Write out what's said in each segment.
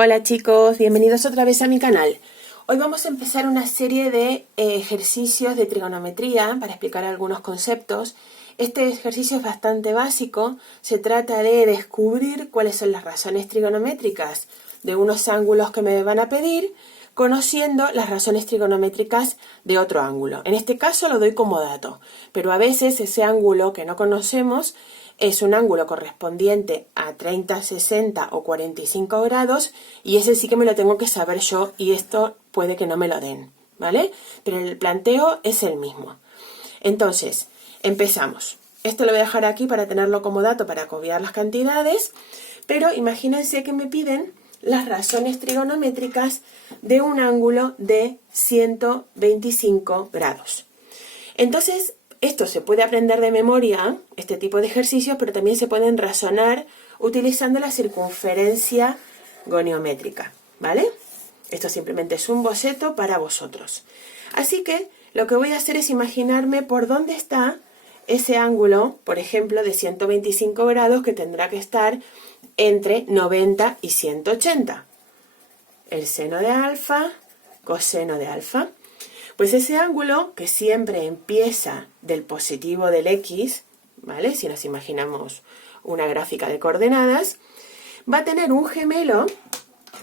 Hola chicos, bienvenidos otra vez a mi canal. Hoy vamos a empezar una serie de ejercicios de trigonometría para explicar algunos conceptos. Este ejercicio es bastante básico, se trata de descubrir cuáles son las razones trigonométricas de unos ángulos que me van a pedir, conociendo las razones trigonométricas de otro ángulo. En este caso lo doy como dato, pero a veces ese ángulo que no conocemos es un ángulo correspondiente a 30, 60 o 45 grados y ese sí que me lo tengo que saber yo y esto puede que no me lo den, ¿vale? Pero el planteo es el mismo. Entonces, empezamos. Esto lo voy a dejar aquí para tenerlo como dato para copiar las cantidades, pero imagínense que me piden las razones trigonométricas de un ángulo de 125 grados. Entonces, esto se puede aprender de memoria, este tipo de ejercicios, pero también se pueden razonar utilizando la circunferencia goniométrica, ¿vale? Esto simplemente es un boceto para vosotros. Así que lo que voy a hacer es imaginarme por dónde está ese ángulo, por ejemplo, de 125 grados que tendrá que estar entre 90 y 180. El seno de alfa, coseno de alfa. Pues ese ángulo, que siempre empieza del positivo del X, ¿vale? Si nos imaginamos una gráfica de coordenadas, va a tener un gemelo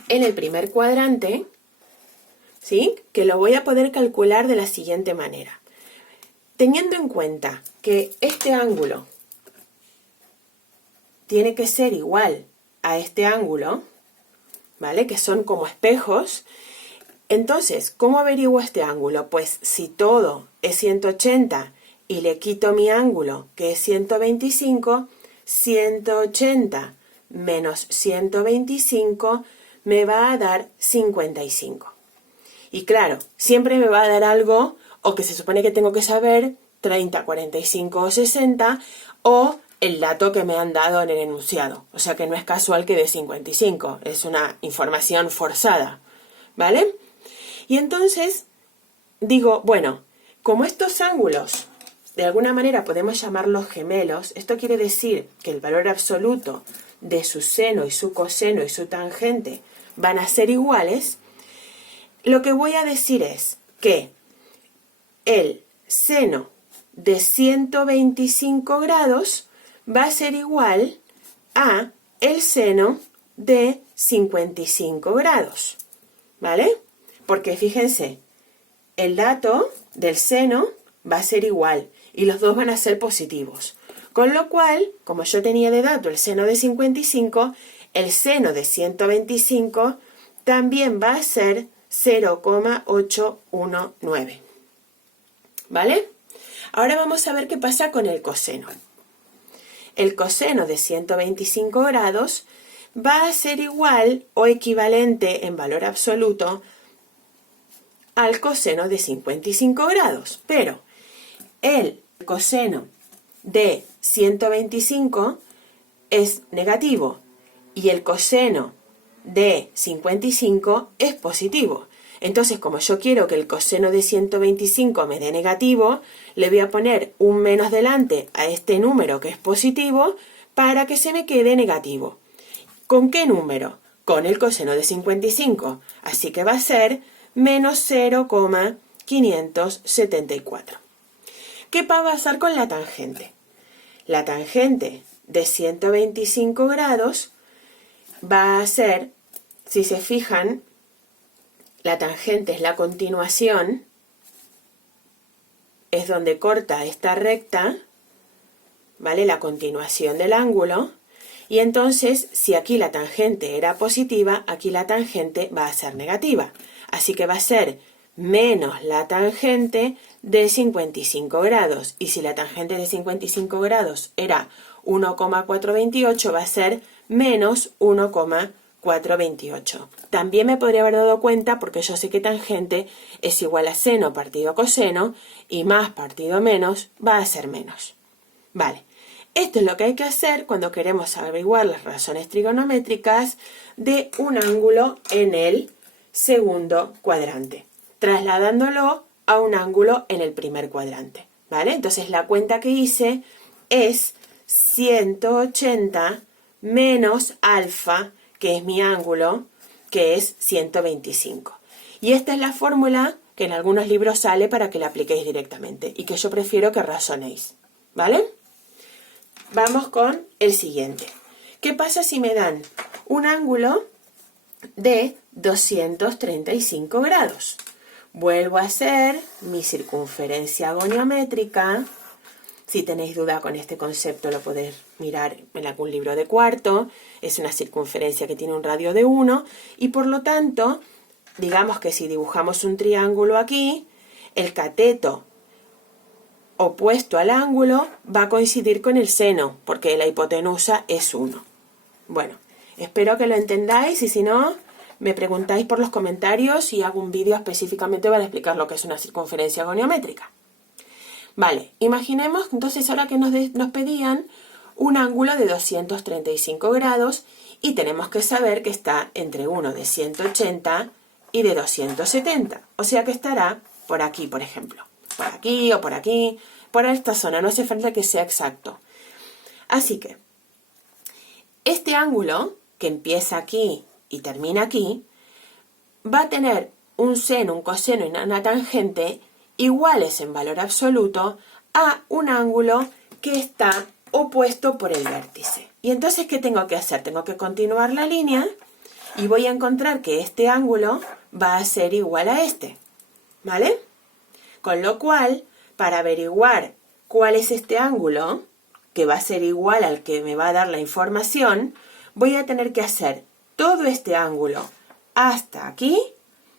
en el primer cuadrante, ¿sí? Que lo voy a poder calcular de la siguiente manera. Teniendo en cuenta que este ángulo tiene que ser igual a este ángulo, ¿vale? Que son como espejos. Entonces, ¿cómo averiguo este ángulo? Pues si todo es 180 y le quito mi ángulo, que es 125, 180 menos 125 me va a dar 55. Y claro, siempre me va a dar algo, o que se supone que tengo que saber, 30, 45 o 60, o el dato que me han dado en el enunciado. O sea que no es casual que dé 55, es una información forzada, ¿vale? Y entonces digo, bueno, como estos ángulos de alguna manera podemos llamarlos gemelos, esto quiere decir que el valor absoluto de su seno y su coseno y su tangente van a ser iguales, lo que voy a decir es que el seno de 125 grados va a ser igual a el seno de 55 grados, ¿vale? Porque fíjense, el dato del seno va a ser igual y los dos van a ser positivos. Con lo cual, como yo tenía de dato el seno de 55, el seno de 125 también va a ser 0,819. ¿Vale? Ahora vamos a ver qué pasa con el coseno. El coseno de 125 grados va a ser igual o equivalente en valor absoluto al coseno de 55 grados, pero el coseno de 125 es negativo y el coseno de 55 es positivo. Entonces, como yo quiero que el coseno de 125 me dé negativo, le voy a poner un menos delante a este número que es positivo para que se me quede negativo. ¿Con qué número? Con el coseno de 55. Así que va a ser menos 0,574. ¿Qué va a pasar con la tangente? La tangente de 125 grados va a ser, si se fijan, la tangente es la continuación, es donde corta esta recta, ¿vale? La continuación del ángulo. Y entonces, si aquí la tangente era positiva, aquí la tangente va a ser negativa. Así que va a ser menos la tangente de 55 grados. Y si la tangente de 55 grados era 1,428, va a ser menos 1,428. También me podría haber dado cuenta, porque yo sé que tangente es igual a seno partido coseno, y más partido menos va a ser menos. Vale. Esto es lo que hay que hacer cuando queremos averiguar las razones trigonométricas de un ángulo en el segundo cuadrante, trasladándolo a un ángulo en el primer cuadrante, ¿vale? Entonces la cuenta que hice es 180 menos alfa, que es mi ángulo, que es 125. Y esta es la fórmula que en algunos libros sale para que la apliquéis directamente y que yo prefiero que razonéis, ¿vale? Vamos con el siguiente. ¿Qué pasa si me dan un ángulo de 235 grados? Vuelvo a hacer mi circunferencia goniométrica. Si tenéis duda con este concepto lo podéis mirar en algún libro de cuarto. Es una circunferencia que tiene un radio de 1 y por lo tanto, digamos que si dibujamos un triángulo aquí, el cateto opuesto al ángulo va a coincidir con el seno, porque la hipotenusa es 1. Bueno, espero que lo entendáis y si no, me preguntáis por los comentarios y hago un vídeo específicamente para explicar lo que es una circunferencia goniométrica. Vale, imaginemos entonces ahora que nos pedían un ángulo de 235 grados y tenemos que saber que está entre uno de 180 y de 270. O sea que estará por aquí, por ejemplo. Por aquí o por aquí, por esta zona. No hace falta que sea exacto. Así que este ángulo, que empieza aquí y termina aquí, va a tener un seno, un coseno y una tangente iguales en valor absoluto a un ángulo que está opuesto por el vértice. Y entonces, ¿qué tengo que hacer? Tengo que continuar la línea y voy a encontrar que este ángulo va a ser igual a este, ¿vale? Con lo cual, para averiguar cuál es este ángulo, que va a ser igual al que me va a dar la información, voy a tener que hacer todo este ángulo hasta aquí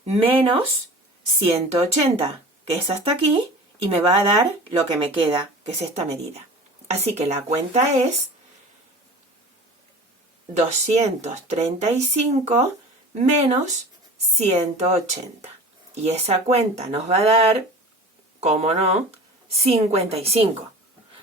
menos 180, que es hasta aquí, y me va a dar lo que me queda, que es esta medida. Así que la cuenta es 235 menos 180. Y esa cuenta nos va a dar, ¿cómo no?, 55.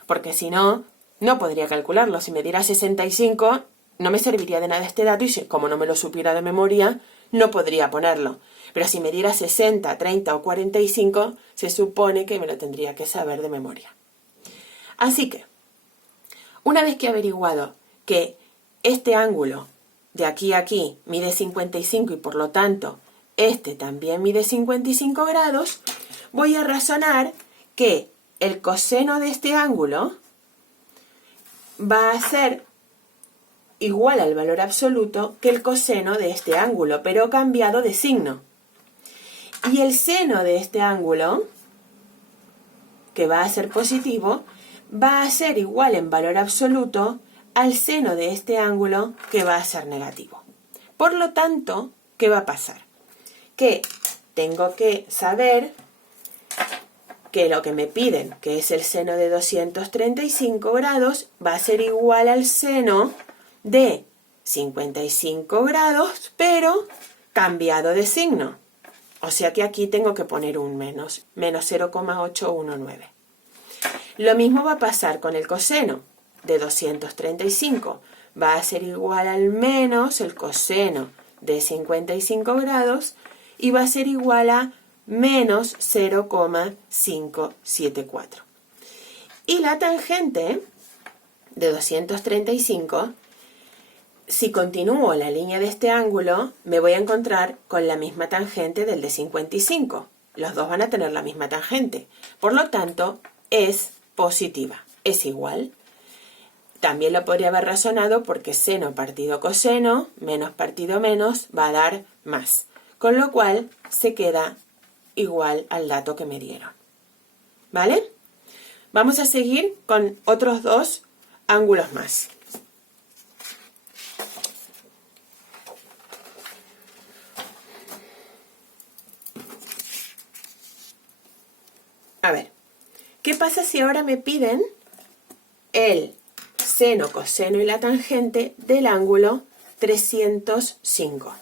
Porque si no, no podría calcularlo. Si me diera 65, no me serviría de nada este dato y como no me lo supiera de memoria, no podría ponerlo. Pero si me diera 60, 30 o 45, se supone que me lo tendría que saber de memoria. Así que, una vez que he averiguado que este ángulo de aquí a aquí mide 55 y por lo tanto este también mide 55 grados, voy a razonar que el coseno de este ángulo va a ser igual al valor absoluto que el coseno de este ángulo, pero cambiado de signo. Y el seno de este ángulo, que va a ser positivo, va a ser igual en valor absoluto al seno de este ángulo, que va a ser negativo. Por lo tanto, ¿qué va a pasar? Que tengo que saber que lo que me piden, que es el seno de 235 grados, va a ser igual al seno de 55 grados, pero cambiado de signo. O sea que aquí tengo que poner un menos 0,819. Lo mismo va a pasar con el coseno de 235. Va a ser igual al menos el coseno de 55 grados y va a ser igual a menos 0,574. Y la tangente de 235, si continúo la línea de este ángulo, me voy a encontrar con la misma tangente del de 55. Los dos van a tener la misma tangente. Por lo tanto, es positiva. Es igual. También lo podría haber razonado porque seno partido coseno, menos partido menos, va a dar más. Con lo cual, se queda igual al dato que me dieron. ¿Vale? Vamos a seguir con otros dos ángulos más. A ver, ¿qué pasa si ahora me piden el seno, coseno y la tangente del ángulo 305?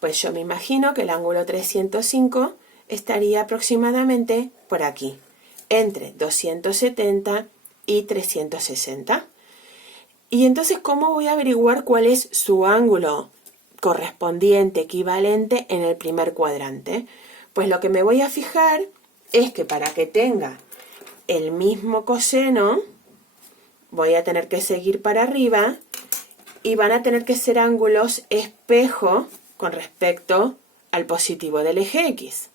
Pues yo me imagino que el ángulo 305 estaría aproximadamente por aquí, entre 270 y 360. Y entonces, ¿cómo voy a averiguar cuál es su ángulo correspondiente, equivalente en el primer cuadrante? Pues lo que me voy a fijar es que para que tenga el mismo coseno, voy a tener que seguir para arriba y van a tener que ser ángulos espejo con respecto al positivo del eje X.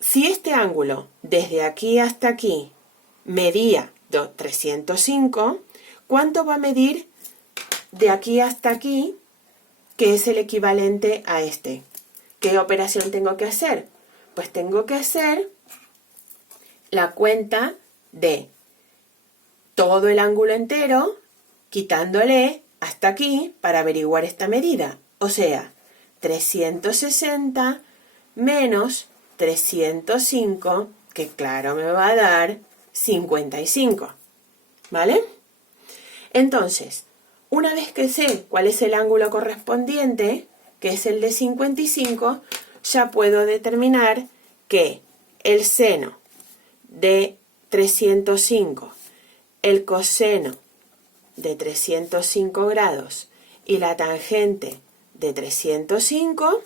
Si este ángulo desde aquí hasta aquí medía 305, ¿cuánto va a medir de aquí hasta aquí, que es el equivalente a este? ¿Qué operación tengo que hacer? Pues tengo que hacer la cuenta de todo el ángulo entero, quitándole hasta aquí para averiguar esta medida. O sea, 360 menos 305, que claro me va a dar 55. ¿Vale? Entonces, una vez que sé cuál es el ángulo correspondiente, que es el de 55, ya puedo determinar que el seno de 305, el coseno de 305 grados y la tangente de 305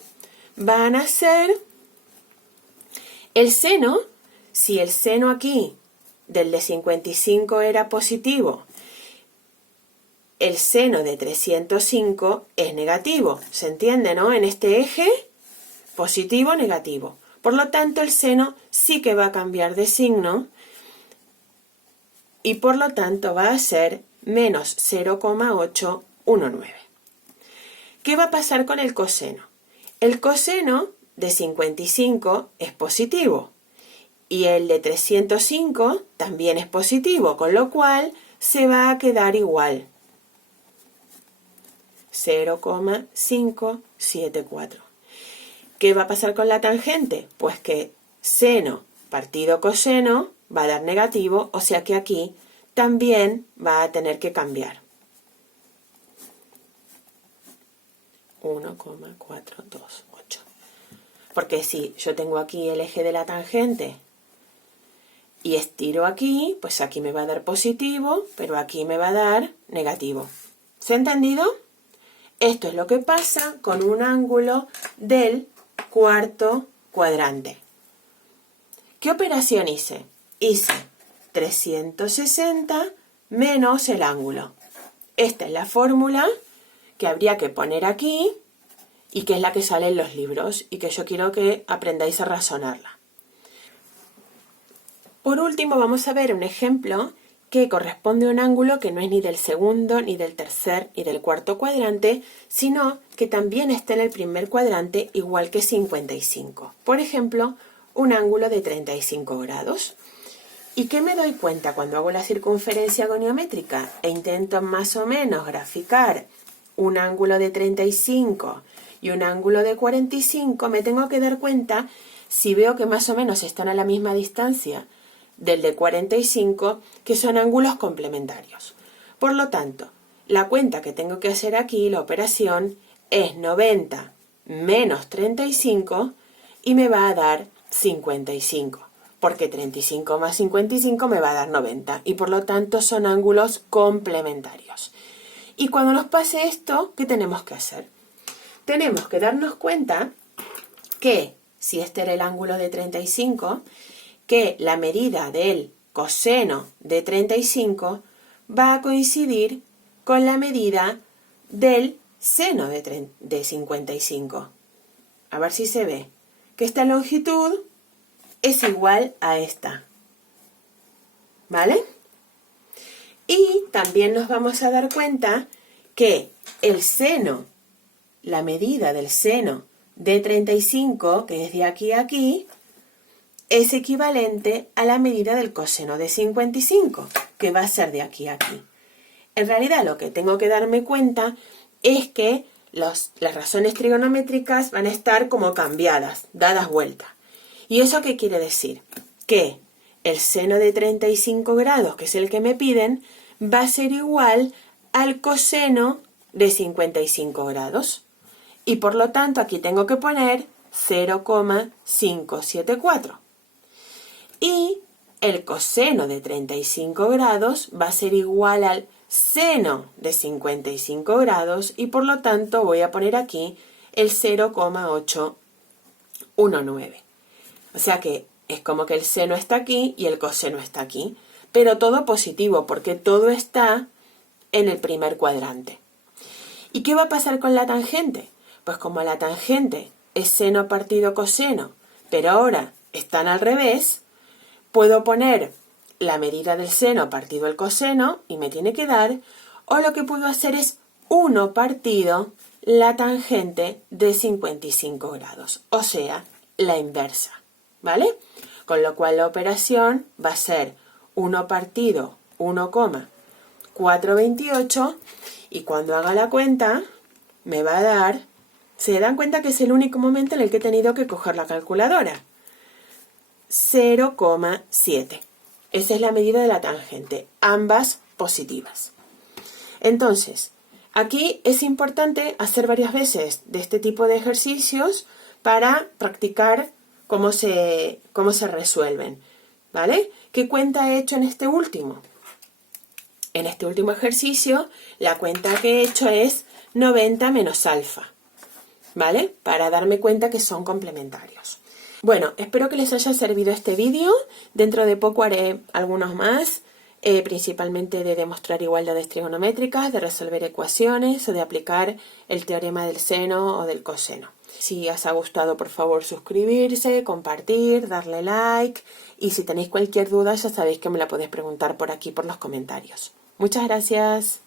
van a ser el seno. Si el seno aquí del de 55 era positivo, el seno de 305 es negativo. ¿Se entiende, no? En este eje, positivo, negativo. Por lo tanto, el seno sí que va a cambiar de signo y por lo tanto va a ser menos 0,819. ¿Qué va a pasar con el coseno? El coseno de 55 es positivo y el de 305 también es positivo, con lo cual se va a quedar igual. 0,574. ¿Qué va a pasar con la tangente? Pues que seno partido coseno va a dar negativo, o sea que aquí también va a tener que cambiar. 1,428. Porque si yo tengo aquí el eje de la tangente y estiro aquí, pues aquí me va a dar positivo, pero aquí me va a dar negativo. ¿Se ha entendido? Esto es lo que pasa con un ángulo del cuarto cuadrante. ¿Qué operación hice? Hice 360 menos el ángulo. Esta es la fórmula que habría que poner aquí y que es la que sale en los libros y que yo quiero que aprendáis a razonarla. Por último, vamos a ver un ejemplo que corresponde a un ángulo que no es ni del segundo, ni del tercer, ni del cuarto cuadrante, sino que también está en el primer cuadrante igual que 55. Por ejemplo, un ángulo de 35 grados. ¿Y qué me doy cuenta cuando hago la circunferencia goniométrica e intento más o menos graficar un ángulo de 35 y un ángulo de 45? Me tengo que dar cuenta, si veo que más o menos están a la misma distancia del de 45, que son ángulos complementarios. Por lo tanto, la cuenta que tengo que hacer aquí, la operación, es 90 menos 35 y me va a dar 55, porque 35 más 55 me va a dar 90 y por lo tanto son ángulos complementarios. Y cuando nos pase esto, ¿qué tenemos que hacer? Tenemos que darnos cuenta que, si este era el ángulo de 35, que la medida del coseno de 35 va a coincidir con la medida del seno de 55. A ver si se ve que esta longitud es igual a esta. ¿Vale? Y también nos vamos a dar cuenta que el seno, la medida del seno de 35, que es de aquí a aquí, es equivalente a la medida del coseno de 55, que va a ser de aquí a aquí. En realidad lo que tengo que darme cuenta es que las razones trigonométricas van a estar como cambiadas, dadas vuelta. ¿Y eso qué quiere decir? Que el seno de 35 grados, que es el que me piden, va a ser igual al coseno de 55 grados. Y por lo tanto aquí tengo que poner 0,574. Y el coseno de 35 grados va a ser igual al seno de 55 grados y por lo tanto voy a poner aquí el 0,819. O sea que Es como que el seno está aquí y el coseno está aquí. Pero todo positivo, porque todo está en el primer cuadrante. ¿Y qué va a pasar con la tangente? Pues como la tangente es seno partido coseno, pero ahora están al revés, puedo poner la medida del seno partido el coseno y me tiene que dar, o lo que puedo hacer es 1 partido la tangente de 55 grados, o sea, la inversa, ¿vale? Con lo cual la operación va a ser 1 partido 1,428 y cuando haga la cuenta me va a dar, se dan cuenta que es el único momento en el que he tenido que coger la calculadora, 0,7. Esa es la medida de la tangente, ambas positivas. Entonces, aquí es importante hacer varias veces de este tipo de ejercicios para practicar cómo se resuelven, ¿vale? ¿Qué cuenta he hecho en este último? En este último ejercicio, la cuenta que he hecho es 90 menos alfa, ¿vale? Para darme cuenta que son complementarios. Bueno, espero que les haya servido este vídeo. Dentro de poco haré algunos más, principalmente de demostrar igualdades trigonométricas, de resolver ecuaciones o de aplicar el teorema del seno o del coseno. Si os ha gustado, por favor, suscribirse, compartir, darle like. Y si tenéis cualquier duda, ya sabéis que me la podéis preguntar por aquí, por los comentarios. Muchas gracias.